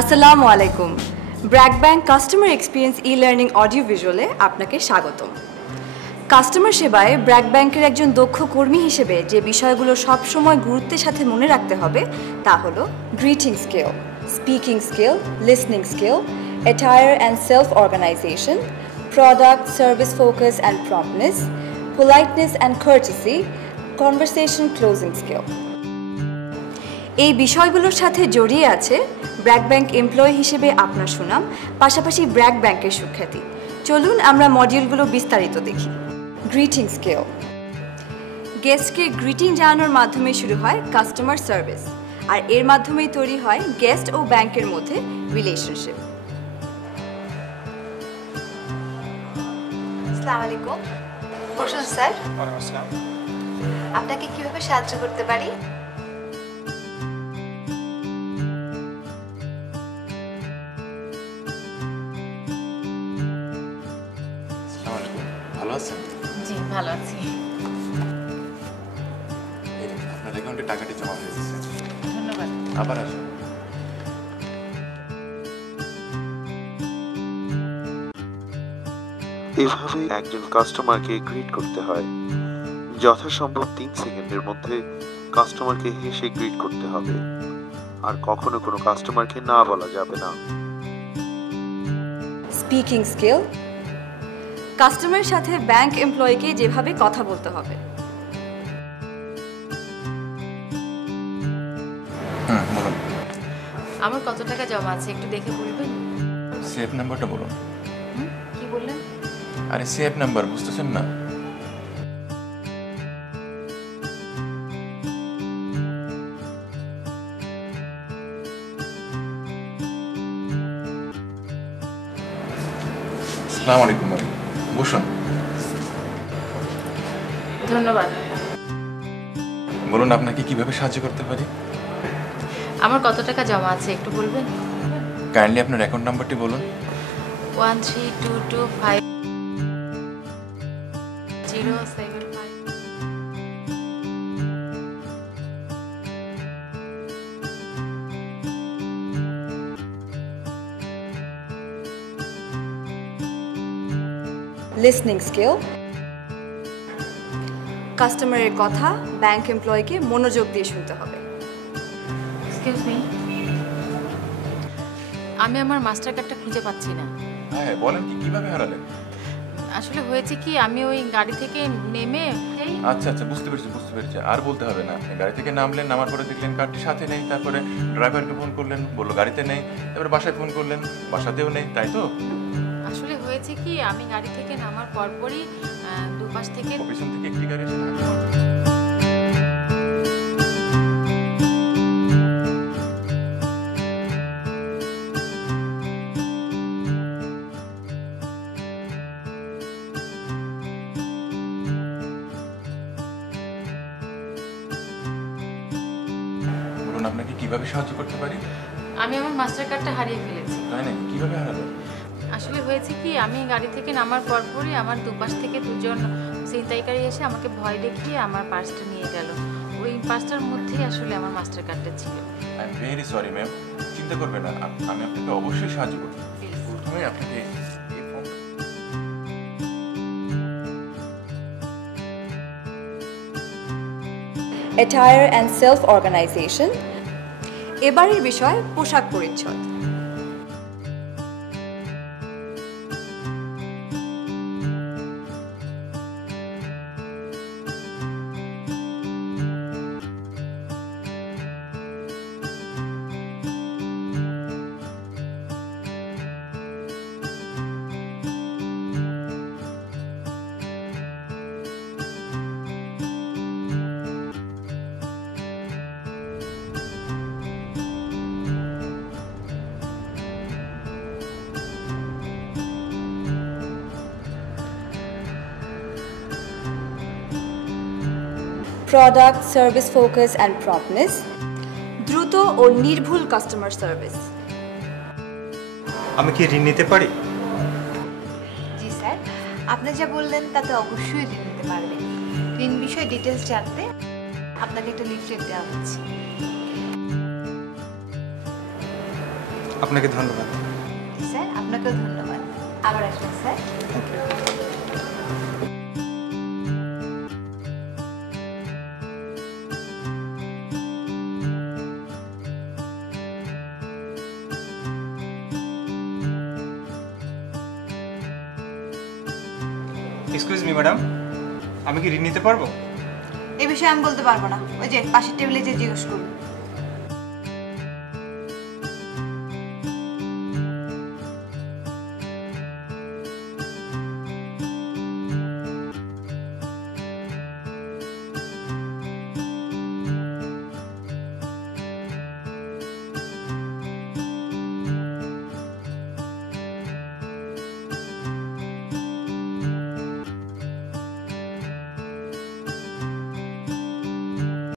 আসসালামু আলাইকুম। BRAC bank customer experience e-learning audio ভিজুয়ালে আপনাকে স্বাগতম। কাস্টমার সেবায় ব্র্যাক ব্যাংকের একজন দক্ষ কর্মী হিসেবে যে বিষয়গুলো সবসময় গুরুত্বের সাথে মনে রাখতে হবে তা হলো greeting skill, speaking skill, listening skill, attire and self organisation, product, service focus and promptness, politeness and courtesy, conversation closing skill. এই বিষয়গুলোর সাথে জড়িয়ে আছে ব্র্যাক ব্যাংক এমপ্লয়ি হিসেবে আপনার সুনাম, পাশাপাশি ব্র্যাক ব্যাংকের সুখ্যাতি। চলুন আমরা মডিউলগুলো বিস্তারিত দেখি। Greeting skill. গেস্টকে গ্রিটিং জানানোর মাধ্যমে শুরু হয় কাস্টমার সার্ভিস, আর এর মাধ্যমেই তৈরি হয় গেস্ট ও ব্যাংকের মধ্যে রিলেশনশিপ। আসসালামু আলাইকুম। বসুন স্যার। আপনাকে কিভাবে সাহায্য করতে পারি? ভালো আছেন? জি, ভালো আছি। আপনার অ্যাকাউন্টে টাকাটি জমা হয়ে গেছে। ধন্যবাদ। আবার আসুন। এভাবে একজন কাস্টমারকে গ্রিট করতে হয়। যথাসম্ভব 3 সেকেন্ডের মধ্যে কাস্টমারকে হেসে গ্রিট করতে হবে, আর কখনো কোনো কাস্টমারকে না বলা যাবে না। Speaking skill. কাস্টমারের সাথে ব্যাংক এমপ্লয়িকে যেভাবে কথা বলতে হবে। বলুন। আমার কত টাকা জমা আছে একটু দেখে বলবেন? সেভ নাম্বারটা বলুন। কি বললেন? আরে সেভ নাম্বার বুঝতেছেন না? আসসালামু আলাইকুম। বসুন। ধন্যবাদ। বলুন আপনাকে কিভাবে সাহায্য করতে পারি? আমার কত টাকা জমা আছে একটু বলবেন? কাইন্ডলি আপনার অ্যাকাউন্ট নাম্বারটি বলুন। 13225 লিসনিং স্কিল। কাস্টমারের কথা ব্যাংক এমপ্লয়িকে মনোযোগ দিয়ে শুনতে হবে। এক্সকিউজ মি, আমি আমার মাস্টার কার্ডটা খুঁজে পাচ্ছি না। হ্যাঁ বলেন, কিভাবে হারালেন? আসলে হয়েছে কি, আমি ওই গাড়ি থেকে নেমে আচ্ছা বুঝতে পেরেছি। আর বলতে হবে না। গাড়ি থেকে নামলেন, নামার পরে দেখলেন কার্ডটি সাথে নেই, তারপরে ড্রাইভারকে ফোন করলেন, বললো গাড়িতে নেই, তারপরে বাসায় ফোন করলেন, বাসাতেও নেই, তাই তো? আসলে হয়েছে কি, আমি গাড়ি থেকে নামার পরপরই দুপাশ থেকে পিছন থেকে একটি গাড়ি এসে ধাক্কা মারল। বলুন আপনাকে কিভাবে সাহায্য করতে পারি? আমি আমার মাস্টার কার্ডটা হারিয়ে ফেলেছি। তাই নাকি? কিভাবে হারালেন? আসলে হয়েছে কি, আমি গাড়ি থেকে নামার পরপরই আমার দুপাশ থেকে দুজন ছিনতাইকারী এসে আমাকে ভয় দেখিয়ে আমার পার্সটা নিয়ে গেল। ওই পার্সটার মধ্যেই আসলে আমার মাস্টার কার্ডটা ছিল। I am very sorry ma'am. চিন্তা করবেন না, আমি আপনাকে অবশ্যই সাহায্য করব। Please. প্রথমে আপনাকে এই ফর্মটা অ্যাটায়ার অ্যান্ড সেলফ অর্গানাইজেশন। এবারের বিষয় পোশাক পরিচ্ছদ। Product, service focus and promptness. দ্রুত ও নির্ভুল কাস্টমার সার্ভিস। আমি কি ঋণ নিতে পারি? জি স্যার, আপনি যা বললেন তাতে অবশ্যই ঋণ নিতে পারবেন। ঋণ বিষয়ে ডিটেলস জানতে আপনাকে একটা লিফলেট দেওয়া হচ্ছে। আপনাকে ধন্যবাদ। স্যার আপনাকেও ধন্যবাদ। আবার আসবেন sir. Thank you. Excuse me madam, আমি কি ঋণ নিতে পারবো? এই বিষয়ে আমি বলতে পারবো না, ওই যে পাশের টেবিলে যে জিজ্ঞেস করুন।